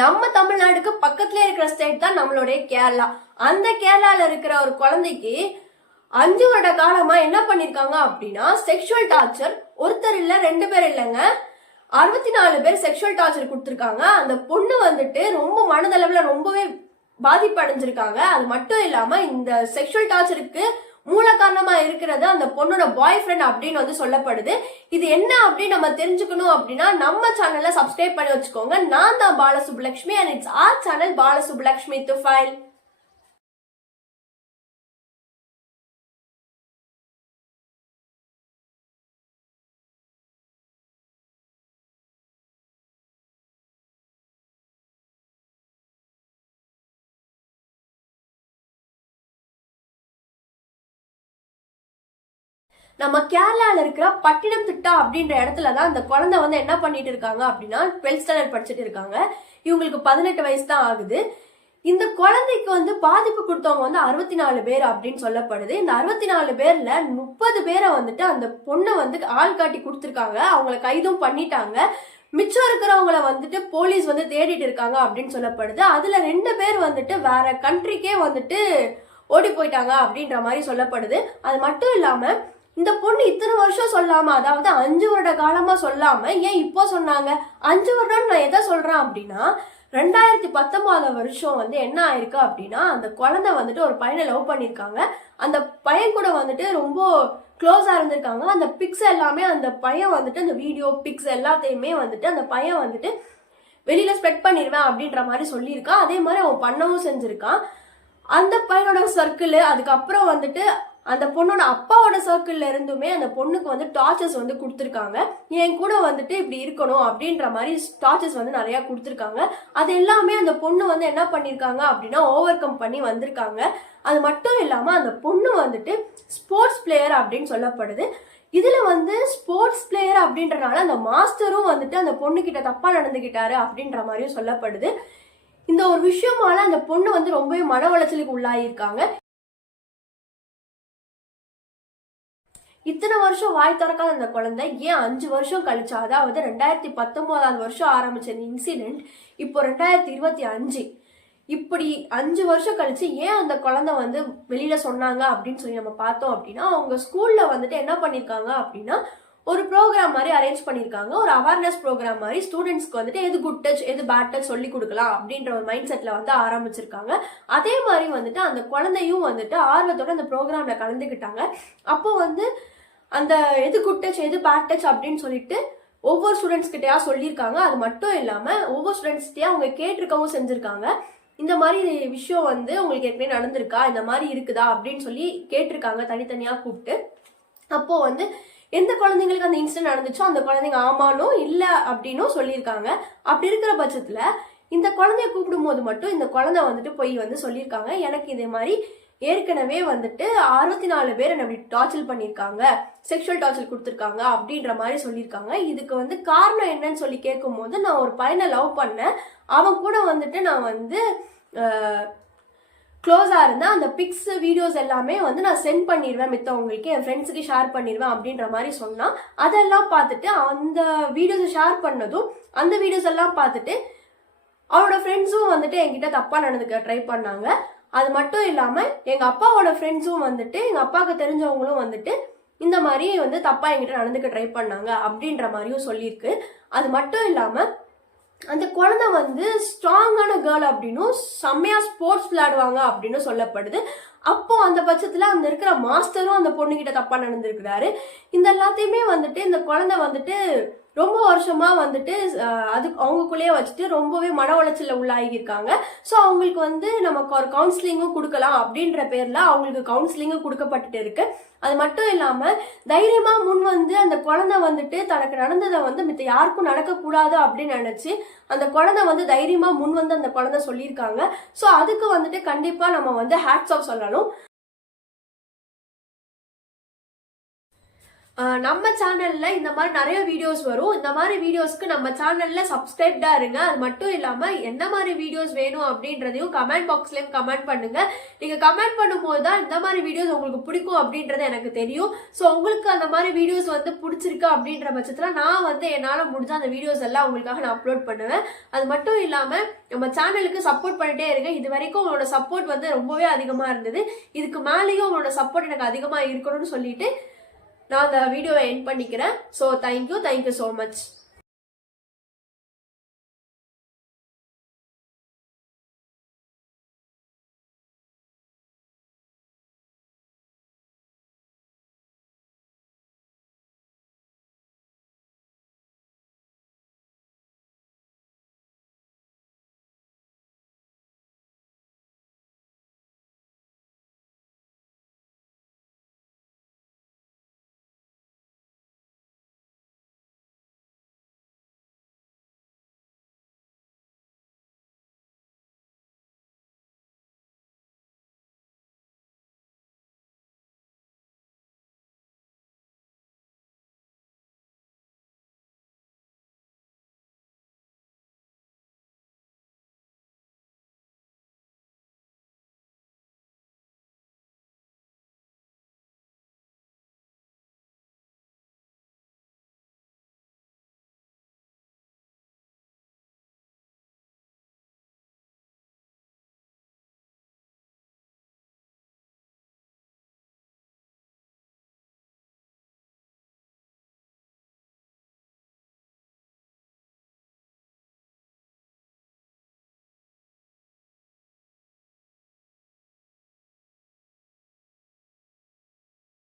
நம்ம தமிழ்நாடுக்கு பக்கத்துல இருக்கிற ஸ்டேட் தான் நம்மளுடைய கேரளா. அந்த கேரளால இருக்கிற ஒரு குழந்தைக்கு 5 வருட காலமா என்ன பண்ணிருக்காங்க அப்படின்னா செக்ஷுவல் டார்ச்சர். ஒருத்தர் இல்ல, 2 பேர் இல்லைங்க, 64 பேர் செக்ஷுவல் டார்ச்சர் கொடுத்திருக்காங்க. அந்த பொண்ணு வந்துட்டு ரொம்ப மனதளவுல ரொம்பவே பாதிப்பு அடைஞ்சிருக்காங்க. அது மட்டும் இல்லாம இந்த செக்ஷுவல் டார்ச்சருக்கு மூல காரணமா இருக்கிறது அந்த பொண்ணோட பாய் ஃப்ரெண்ட் அப்படின்னு சொல்லப்படுது. இது என்ன அப்படின்னு நம்ம தெரிஞ்சுக்கணும் அப்படின்னா நம்ம சேனல்ல சப்ஸ்கிரைப் பண்ணி வச்சுக்கோங்க. நான் தான் Balasubbulakshmi and it's our channel Balasubbulakshmi Tufail. நம்ம கேரளால இருக்கிற பட்டினம்திட்டா அப்படின்ற இடத்துலதான் அந்த குழந்தை என்ன பண்ணிட்டு இருக்காங்க அப்படின்னா 12th ஸ்டாண்டர்ட் படிச்சுட்டு இருக்காங்க. இவங்களுக்கு 18 வயசு தான் ஆகுது. இந்த குழந்தைக்கு பாதிப்பு கொடுத்தவங்க 64 பேர் அப்படின்னு சொல்லப்படுது. இந்த 64 பேர்ல 30 பேரை அந்த பொண்ணை ஆள் காட்டி கொடுத்துருக்காங்க. அவங்களை கைதும் பண்ணிட்டாங்க. மிச்சம் இருக்கிறவங்கள போலீஸ் தேடிட்டு இருக்காங்க அப்படின்னு சொல்லப்படுது. அதுல 2 பேர் வேற கண்ட்ரிக்கே ஓடி போயிட்டாங்க அப்படின்ற மாதிரி சொல்லப்படுது. அது மட்டும் இல்லாம இந்த பொண்ணு இத்தனை வருஷம் சொல்லாம, அதாவது 5 வருட காலமா சொல்லாம ஏன் இப்போ சொன்னாங்க? 5 வருடம் நான் எதை சொல்றேன் அப்படின்னா 2019 வருஷம் என்ன ஆயிருக்கு அப்படின்னா அந்த குழந்தை ஒரு பையனை லவ் பண்ணிருக்காங்க. அந்த பையன் கூட ரொம்ப க்ளோஸா இருந்திருக்காங்க. அந்த பிக்ஸ் எல்லாமே அந்த பையன் அந்த வீடியோ பிக்ஸ் எல்லாத்தையுமே அந்த பையன் வெளியில ஸ்ப்ரெட் பண்ணிடுவேன் அப்படின்ற மாதிரி சொல்லியிருக்கான். அதே மாதிரி அவன் பண்ணவும் செஞ்சிருக்கான். அந்த பையனோட சர்க்கிள், அதுக்கப்புறம் அந்த பொண்ணோட அப்பாவோட சர்க்கிள்ல இருந்துமே அந்த பொண்ணுக்கு டார்ச்சர்ஸ் கொடுத்துருக்காங்க. என் கூட இப்படி இருக்கணும் அப்படின்ற மாதிரி டார்ச்சர்ஸ் நிறைய கொடுத்துருக்காங்க. அது எல்லாமே அந்த பொண்ணு என்ன பண்ணிருக்காங்க அப்படின்னா ஓவர் கம் பண்ணி வந்திருக்காங்க. அது மட்டும் இல்லாம அந்த பொண்ணு ஸ்போர்ட்ஸ் பிளேயர் அப்படின்னு சொல்லப்படுது. இதுல ஸ்போர்ட்ஸ் பிளேயர் அப்படின்றனால அந்த மாஸ்டரும் அந்த பொண்ணு கிட்ட தப்பா நடந்துகிட்டாரு அப்படின்ற மாதிரியும் சொல்லப்படுது. இந்த ஒரு விஷயமால அந்த பொண்ணு ரொம்பவே மன உளைச்சலுக்கு உள்ளாயிருக்காங்க. இத்தனை வருஷம் வாய் திறக்காத அந்த குழந்தை ஏன் 5 வருஷம் கழிச்சு, அதாவது 2019 வருஷம் ஆரம்பிச்ச இந்த இன்சிடென்ட் இப்போ 2025 இப்படி 5 வருஷம் கழிச்சு ஏன் அந்த குழந்தை வெளியில சொன்னாங்க அப்படின்னு நம்ம பார்த்தோம் அப்படின்னா அவங்க ஸ்கூல்ல என்ன பண்ணிருக்காங்க அப்படின்னா ஒரு ப்ரோக்ராம் மாதிரி அரேஞ்ச் பண்ணிருக்காங்க. ஒரு அவேர்னஸ் ப்ரோக்ராம் மாதிரி ஸ்டூடெண்ட்ஸ்க்கு எது குட் டச் எது பேட் டச் சொல்லி கொடுக்கலாம் அப்படின்ற ஒரு மைண்ட் செட்ல ஆரம்பிச்சிருக்காங்க. அதே மாதிரி அந்த குழந்தையும் ஆர்வத்தோட அந்த ப்ரோக்ராம்ல கலந்துக்கிட்டாங்க. அப்போ அந்த எது குட் டச் எது பேட் டச் அப்படின்னு சொல்லிட்டு ஒவ்வொரு ஸ்டூடெண்ட்ஸ் கிட்டயா சொல்லியிருக்காங்க. அது மட்டும் இல்லாம ஒவ்வொரு ஸ்டூடெண்ட்ஸ் கிட்டயா அவங்க கேட்டிருக்கவும் செஞ்சிருக்காங்க. இந்த மாதிரி விஷயம் உங்களுக்கு ஏற்கனவே நடந்திருக்கா, இந்த மாதிரி இருக்குதா அப்படின்னு சொல்லி கேட்டிருக்காங்க தனித்தனியா கூப்பிட்டு. அப்போ எந்த குழந்தைங்களுக்கு அந்த இன்சிடென்ட் நடந்துச்சோ அந்த குழந்தைங்க ஆமானோ இல்ல அப்படின்னும் சொல்லியிருக்காங்க. அப்படி இருக்கிற பட்சத்துல இந்த குழந்தைய கூப்பிடும் போது மட்டும் இந்த குழந்தை போய் சொல்லியிருக்காங்க, எனக்கு இதே மாதிரி ஏற்கனவே 64 பேர் என்ன அப்படி டார்ச்சர் பண்ணிருக்காங்க, செக்ஷுவல் டார்ச்சர் கொடுத்துருக்காங்க அப்படின்ற மாதிரி சொல்லியிருக்காங்க. இதுக்கு காரணம் என்னன்னு சொல்லி கேட்கும் போது நான் ஒரு பையனை லவ் பண்ணேன், அவன் கூட நான் க்ளோஸா இருந்தேன், அந்த பிக்ஸ் வீடியோஸ் எல்லாமே நான் சென்ட் பண்ணிடுவேன் மித்தவங்களுக்கு, என் ஃப்ரெண்ட்ஸுக்கு ஷேர் பண்ணிடுவேன் அப்படின்ற மாதிரி சொன்னா அதெல்லாம் பார்த்துட்டு அந்த வீடியோஸை ஷேர் பண்ணதும் அந்த வீடியோஸ் எல்லாம் பார்த்துட்டு அவனோட ஃப்ரெண்ட்ஸும் என்கிட்ட தப்பா நடந்துக்க ட்ரை பண்ணாங்க. அது மட்டும் இல்லாம எங்க அப்பாவோட ஃப்ரெண்ட்ஸும் எங்க அப்பாவுக்கு தெரிஞ்சவங்களும் இந்த மாதிரி தப்பா என்கிட்ட நடந்துக்க ட்ரை பண்ணாங்க அப்படின்ற மாதிரியும் சொல்லியிருக்கு. அது மட்டும் இல்லாம அந்த குழந்தை ஸ்ட்ராங்கான கேர்ள் அப்படின்னும் செம்மையா ஸ்போர்ட்ஸ் விளையாடுவாங்க அப்படின்னு சொல்லப்படுது. அப்போ அந்த பட்சத்துல அந்த இருக்கிற மாஸ்டரும் அந்த பொண்ணுகிட்ட தப்பா நடந்திருக்கிறாரு. இந்த எல்லாத்தையுமே இந்த குழந்தை ரொம்ப வருஷமா அது அவங்களுக்குள்ளேயே வச்சுட்டு ரொம்பவே மன உளைச்சல உள்ளாகிருக்காங்க. ஸோ அவங்களுக்கு நமக்கு ஒரு கவுன்சிலிங்கும் கொடுக்கலாம் அப்படின்ற பேர்ல அவங்களுக்கு கவுன்சிலிங்கும் கொடுக்கப்பட்டுட்டு இருக்கு. அது மட்டும் இல்லாம தைரியமா முன் அந்த குழந்தை தனக்கு நடந்ததை மித்த யாருக்கும் நடக்கக்கூடாது அப்படின்னு நினைச்சு அந்த குழந்தை தைரியமா முன் அந்த குழந்தை சொல்லியிருக்காங்க. ஸோ அதுக்கு கண்டிப்பா நம்ம ஹேட்ஸ் ஆஃப் சொல்லணும். நம்ம சேனல்ல இந்த மாதிரி நிறைய வீடியோஸ் வரும். இந்த மாதிரி வீடியோஸ்க்கு நம்ம சேனல்ல சப்ஸ்கிரைப்டா இருங்க. அது மட்டும் இல்லாம என்ன மாதிரி வீடியோஸ் வேணும் அப்படின்றதையும் கமெண்ட் பாக்ஸ்லயும் கமெண்ட் பண்ணுங்க. நீங்க கமெண்ட் பண்ணும்போது தான் இந்த மாதிரி வீடியோஸ் உங்களுக்கு பிடிக்கும் அப்படின்றது எனக்கு தெரியும். ஸோ உங்களுக்கு அந்த மாதிரி வீடியோஸ் வந்து பிடிச்சிருக்கு அப்படின்ற பட்சத்துல நான் வந்து என்னால முடிஞ்ச அந்த வீடியோஸ் எல்லாம் உங்களுக்காக நான் அப்லோட் பண்ணுவேன். அது மட்டும் இல்லாம நம்ம சேனலுக்கு சப்போர்ட் பண்ணிட்டே இருங்க. இது வரைக்கும் உங்களோட சப்போர்ட் வந்து ரொம்பவே அதிகமா இருந்தது. இதுக்கு மேலேயும் உங்களோட சப்போர்ட் எனக்கு அதிகமா இருக்கணும்னு சொல்லிட்டு நான் அந்த வீடியோவை எண்ட் பண்ணிக்கிறேன். So thank you so much.